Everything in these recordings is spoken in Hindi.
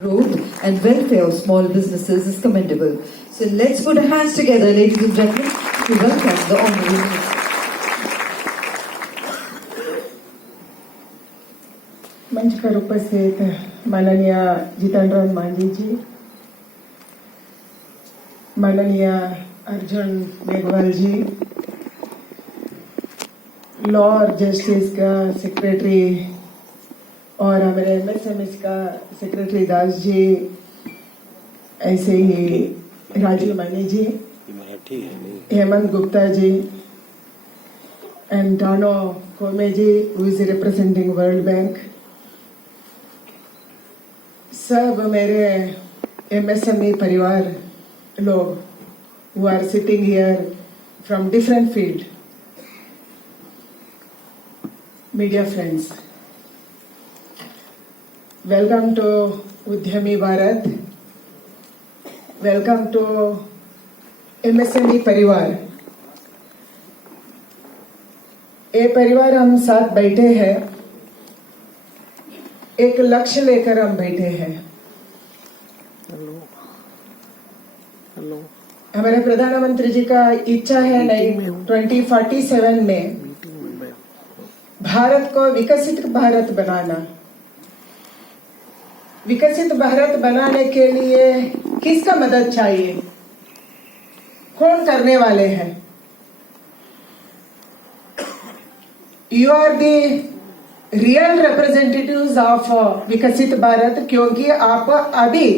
growth and welfare of small businesses is commendable. So let's put our hands together, ladies and gentlemen, to welcome the Honourable Minister. मंच पर उपस्थित माननीय जितेंद्र मांझी जी, माननीय अर्जुन मेघवाल जी, लॉ और जस्टिस का सेक्रेटरी और हमारे एमएसएमएस का सेक्रेटरी दास जी, ऐसे ही Rajiv Mani ji, Hemant Gupta ji, and Tano Kome ji, who is representing World Bank, सब मेरे एमएसएमई परिवार लोग who are sitting here from different field, media friends, welcome to Udyami Bharat, welcome to MSME परिवार। ये परिवार हम साथ बैठे हैं, एक लक्ष्य लेकर हम बैठे हैं। हमारे प्रधानमंत्री जी का इच्छा है नहीं 2047 में भारत को विकसित भारत बनाना। विकसित भारत बनाने के लिए किसका मदद चाहिए, कौन करने वाले हैं? You are the real representatives of Viksit Bharat, क्योंकि आप अभी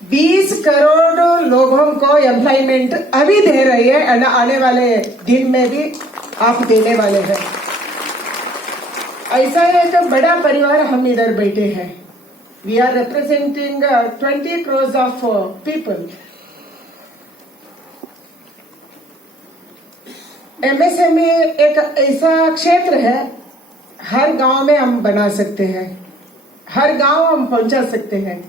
20 करोड़ लोगों को एम्प्लॉयमेंट अभी दे रही है और आने वाले दिन में भी आप देने वाले हैं। ऐसा एक बड़ा परिवार हम इधर बैठे हैं। We are representing 20 crores of people. MSME एक ऐसा क्षेत्र है, हर गांव में हम बना सकते हैं, हर गांव हम पहुंचा सकते हैं।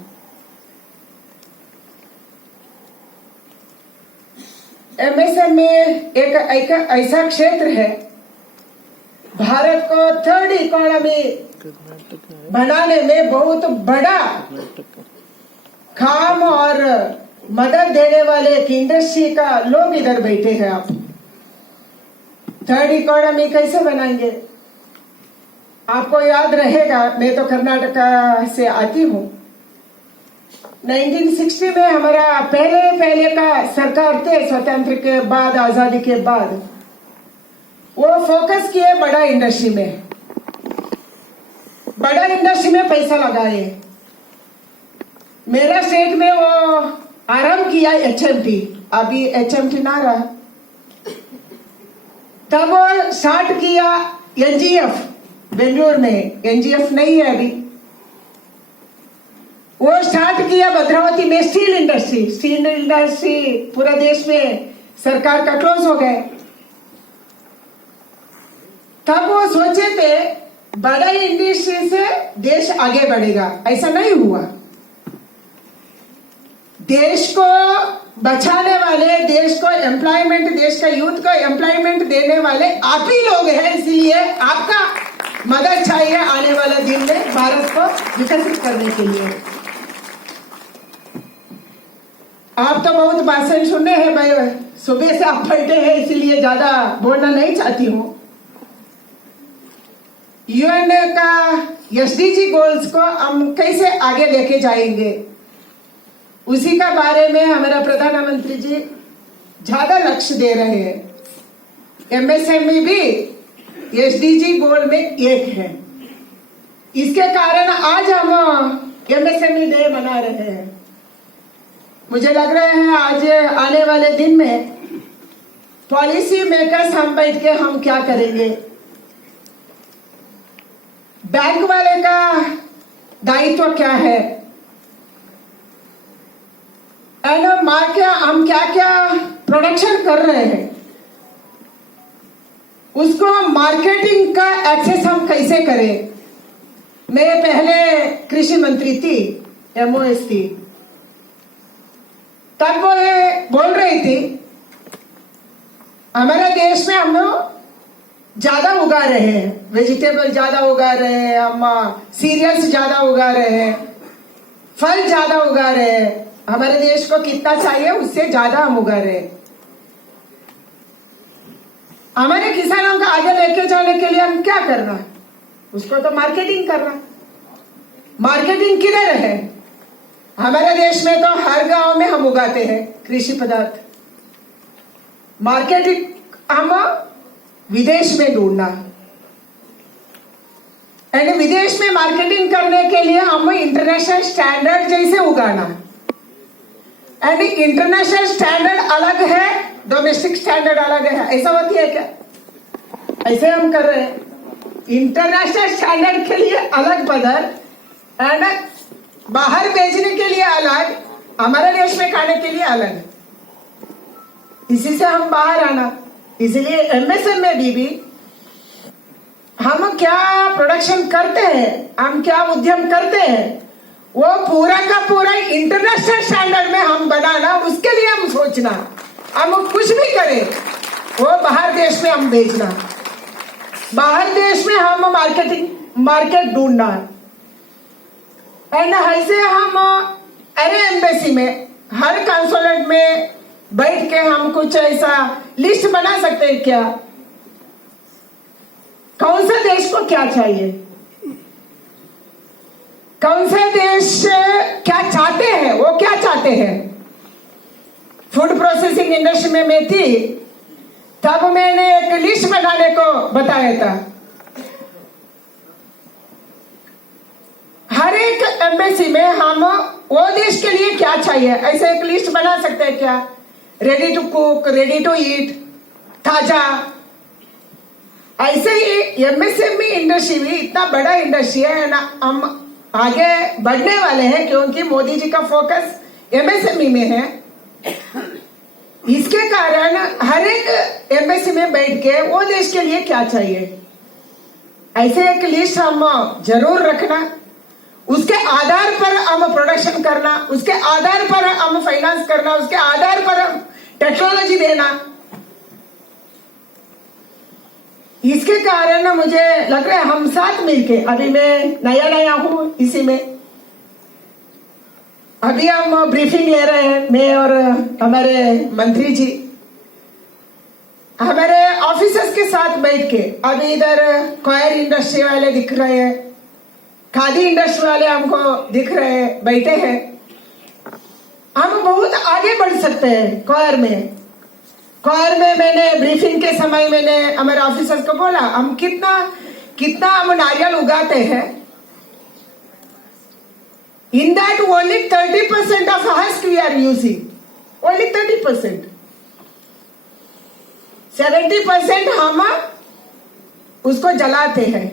एमएसएमई एक ऐसा क्षेत्र है, भारत को थर्ड इकोनॉमी बनाने में बहुत बड़ा काम और मदद देने वाले एक इंडस्ट्री का लोग इधर बैठे हैं। आप थर्ड इकोनॉमी कैसे बनाएंगे? आपको याद रहेगा, मैं तो कर्नाटका से आती हूँ। 1960 में हमारा पहले का सरकार थे, स्वतंत्र के बाद, आजादी के बाद, वो फोकस किए बड़ा इंडस्ट्री में, बड़ा इंडस्ट्री में पैसा लगाए। मेरा स्टेट में वो आरंभ किया एचएमटी, अभी एचएमटी ना रहा, तब वो स्टार्ट किया एनजीएफ बेंगलुरु में, एनजीएफ नहीं है अभी। वो स्टार्ट किया भद्रावती में स्टील इंडस्ट्री पूरा देश में सरकार का क्लोज हो गए। तब वो सोचे थे बड़ा इंडस्ट्री से देश आगे बढ़ेगा, ऐसा नहीं हुआ। देश को बचाने वाले, देश को एम्प्लॉयमेंट, देश का यूथ को एम्प्लॉयमेंट देने वाले आप ही लोग हैं, इसलिए आपका मदद चाहिए आने वाले दिन में भारत को विकसित करने के लिए। आप तो बहुत भाषण सुनने हैं भाई, सुबह से आप बैठे हैं, इसीलिए ज्यादा बोलना नहीं चाहती हूँ। यूएन का एसडीजी गोल्स को हम कैसे आगे लेके जाएंगे, उसी का बारे में हमारा प्रधानमंत्री जी ज्यादा लक्ष्य दे रहे हैं। एमएसएमई भी एसडीजी गोल में एक है। इसके कारण आज हम एमएसएमई डे मना रहे हैं। मुझे लग रहा है आज आने वाले दिन में पॉलिसी मेकर्स हम बैठ के हम क्या करेंगे, बैंक वाले का दायित्व क्या है, एंड हम क्या क्या प्रोडक्शन कर रहे हैं, उसको मार्केटिंग का एक्सेस हम कैसे करें। मैं पहले कृषि मंत्री थी, एमओएस थी, तब वो ये बोल रही थी हमारे देश में हम लोग ज्यादा उगा रहे हैं, वेजिटेबल ज्यादा उगा रहे हैं, हम सीरियल्स ज्यादा उगा रहे हैं, फल ज्यादा उगा रहे हैं। हमारे देश को कितना चाहिए उससे ज्यादा हम उगा रहे हैं। हमारे किसानों को आगे लेके जाने के लिए हम क्या करना, उसको तो मार्केटिंग करना। मार्केटिंग किधर है? हमारे देश में तो हर गांव में हम उगाते हैं कृषि पदार्थ। मार्केटिंग हम विदेश में ढूंढना, एंड विदेश में मार्केटिंग करने के लिए हम इंटरनेशनल स्टैंडर्ड जैसे उगाना। एंड इंटरनेशनल स्टैंडर्ड अलग है, डोमेस्टिक स्टैंडर्ड अलग है, ऐसा होती है क्या? ऐसे हम कर रहे हैं। इंटरनेशनल स्टैंडर्ड के लिए अलग पदार्थ एंड बाहर बेचने के लिए अलग, हमारे देश में खाने के लिए अलग। इसी से हम बाहर आना। इसलिए एमएसएम में भी हम क्या प्रोडक्शन करते हैं, हम क्या उद्यम करते हैं, वो पूरा का पूरा इंटरनेशनल स्टैंडर्ड में हम बनाना, उसके लिए हम सोचना। हम कुछ भी करें वो बाहर देश में हम बेचना, बाहर देश में हम मार्केट ढूंढना। एंड ऐसे हम अरे एम्बेसी में, हर कंसुलेट में बैठ के हम कुछ ऐसा लिस्ट बना सकते हैं क्या? कौन सा देश को क्या चाहिए, कौन से देश क्या चाहते हैं, वो क्या चाहते हैं। फूड प्रोसेसिंग इंडस्ट्री में मैं थी, तब मैंने एक लिस्ट बनाने को बताया था। हर एक एम्बेसी में हम वो देश के लिए क्या चाहिए ऐसे एक लिस्ट बना सकते हैं क्या? Ready to cook, ready to eat, ताजा। ऐसे ही एमएसएमई इंडस्ट्री भी इतना बड़ा इंडस्ट्री है ना, हम आगे बढ़ने वाले हैं क्योंकि मोदी जी का फोकस एमएसएमई में है। इसके कारण हर एक एम्बेसी में बैठ के वो देश के लिए क्या चाहिए ऐसे एक लिस्ट हम जरूर रखना। उसके आधार पर हम प्रोडक्शन करना, उसके आधार पर हम फाइनेंस करना, उसके आधार पर हम टेक्नोलॉजी देना। इसके कारण मुझे लग रहा है हम साथ मिलके, अभी मैं नया हूं इसी में, अभी हम ब्रीफिंग ले रहे हैं, मैं और हमारे मंत्री जी हमारे ऑफिसर्स के साथ बैठ के। अभी इधर कॉयर इंडस्ट्री वाले दिख रहे हैं, खादी इंडस्ट्री वाले हमको दिख रहे हैं, बैठे हैं। हम बहुत आगे बढ़ सकते हैं कॉयर में। मैंने ब्रीफिंग के समय मैंने हमारे ऑफिसर्स को बोला हम कितना हम नारियल उगाते हैं। In that only 30% of husk we are using, only 30%. 70% हम उसको जलाते हैं।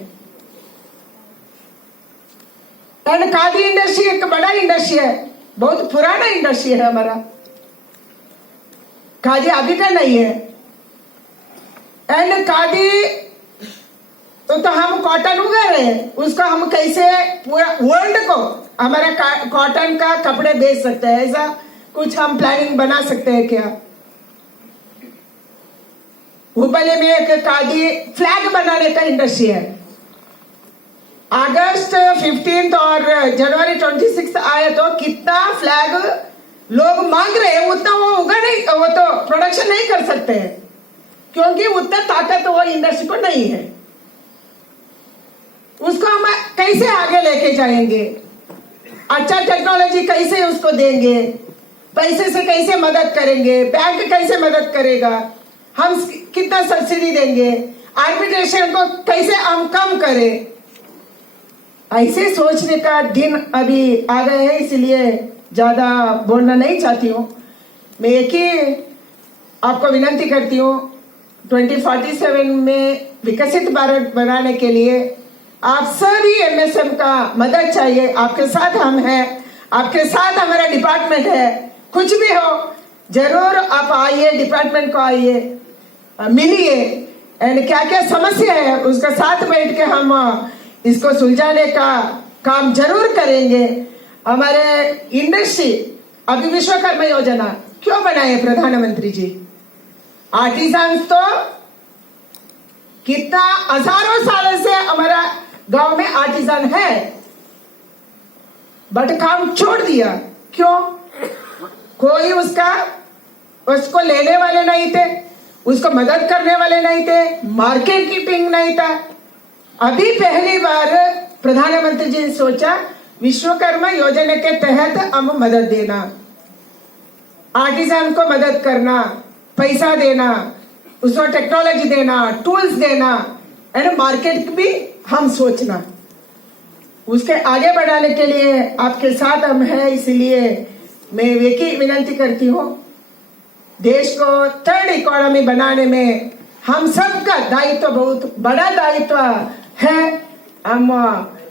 एंड खादी इंडस्ट्री एक बड़ा इंडस्ट्री है, बहुत पुराना इंडस्ट्री है हमारा। खादी अभी का नहीं है। एंड खादी तो हम कॉटन उगा रहे हैं, उसको हम कैसे पूरा वर्ल्ड को हमारा कॉटन का कपड़े बेच सकते हैं, ऐसा कुछ हम प्लानिंग बना सकते हैं क्या? हुबली में एक खादी फ्लैग बनाने का इंडस्ट्री है। अगस्त 15 और जनवरी 26 आए तो कितना फ्लैग लोग मांग रहे हैं, उतना वो उगा नहीं, वो तो प्रोडक्शन नहीं कर सकते हैं क्योंकि उतना ताकत वो इंडस्ट्री को नहीं है। उसको हम कैसे आगे लेके जाएंगे, अच्छा टेक्नोलॉजी कैसे उसको देंगे, पैसे से कैसे मदद करेंगे, बैंक कैसे मदद करेगा, हम कितना सब्सिडी देंगे, आर्बिट्रेशन को कैसे हम कम करें, ऐसे सोचने का दिन अभी आ गए हैं। इसलिए ज्यादा बोलना नहीं चाहती हूँ। मैं एक ही आपको विनती करती हूँ, 2047 में विकसित भारत बनाने के लिए आप सभी एमएसएम का मदद चाहिए। आपके साथ हम हैं, आपके साथ हमारा डिपार्टमेंट है। कुछ भी हो जरूर आप आइए, डिपार्टमेंट को आइए, मिलिए, एंड क्या क्या समस्या है उसका साथ बैठ के हम इसको सुलझाने का काम जरूर करेंगे। हमारे इंडस्ट्री अभी विश्वकर्मा योजना क्यों बनाए प्रधानमंत्री जी? आर्टिजन्स तो कितना हजारों सालों से हमारा गांव में आर्टिजन है। बट काम छोड़ दिया। क्यों? कोई उसको लेने वाले नहीं थे, उसको मदद करने वाले नहीं थे, मार्केटिंग नहीं था। अभी पहली बार प्रधानमंत्री जी ने सोचा विश्वकर्मा योजना के तहत हम मदद देना, आर्टिसान को मदद करना, पैसा देना, उसको टेक्नोलॉजी देना, टूल्स देना एंड मार्केट भी हम सोचना। उसके आगे बढ़ाने के लिए आपके साथ हम हैं, इसलिए मैं एक ही विनती करती हूँ, देश को थर्ड इकोनॉमी बनाने में हम सबका दायित्व बहुत बड़ा दायित्व है। हम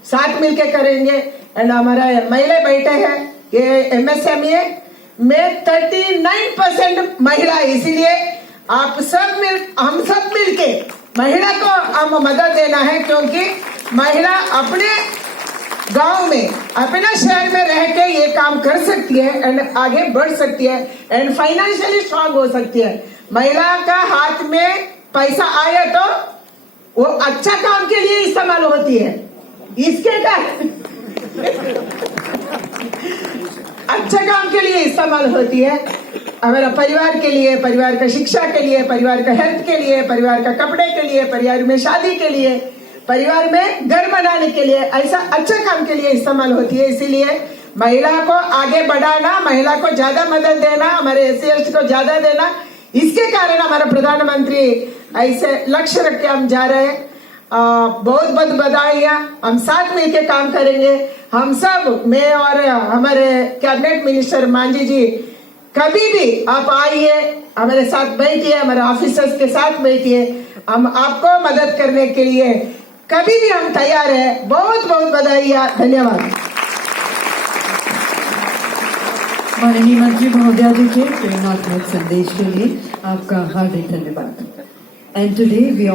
साथ मिलके करेंगे एंड हमारा महिला बैठे हैं, ये MSME में 39% महिला, इसीलिए हम सब मिलके महिला को हम मदद देना है, क्योंकि महिला अपने गांव में, अपने शहर में रह के ये काम कर सकती है एंड आगे बढ़ सकती है एंड फाइनेंशियली स्ट्रांग हो सकती है। महिला का हाथ में पैसा आया तो वो अच्छा काम के लिए इस्तेमाल होती है, इसके का अच्छा काम के लिए इस्तेमाल होती है। हमारा परिवार के लिए, परिवार का शिक्षा के लिए, परिवार का हेल्थ के लिए, परिवार का कपड़े के लिए, परिवार में शादी के लिए, परिवार में घर बनाने के लिए, ऐसा अच्छा काम के लिए इस्तेमाल होती है। इसीलिए महिला को आगे बढ़ाना, महिला को ज्यादा मदद देना, हमारे SC/ST को ज्यादा देना, इसके कारण हमारा प्रधानमंत्री ऐसे लक्ष्य रख के हम जा रहे हैं। बहुत बहुत बधाइयाँ। हम साथ मिलकर काम करेंगे। हम सब, मैं और हमारे कैबिनेट मिनिस्टर मांझी जी, कभी भी आप आइए, हमारे साथ बैठिए, हमारे ऑफिसर्स के साथ बैठिए, हम आपको मदद करने के लिए कभी भी हम तैयार हैं। बहुत बहुत बधाइयाँ, धन्यवाद। माननीय मंत्री महोदया जी के प्रेरणात्मक संदेश के लिए आपका हार्दिक धन्यवाद। And today we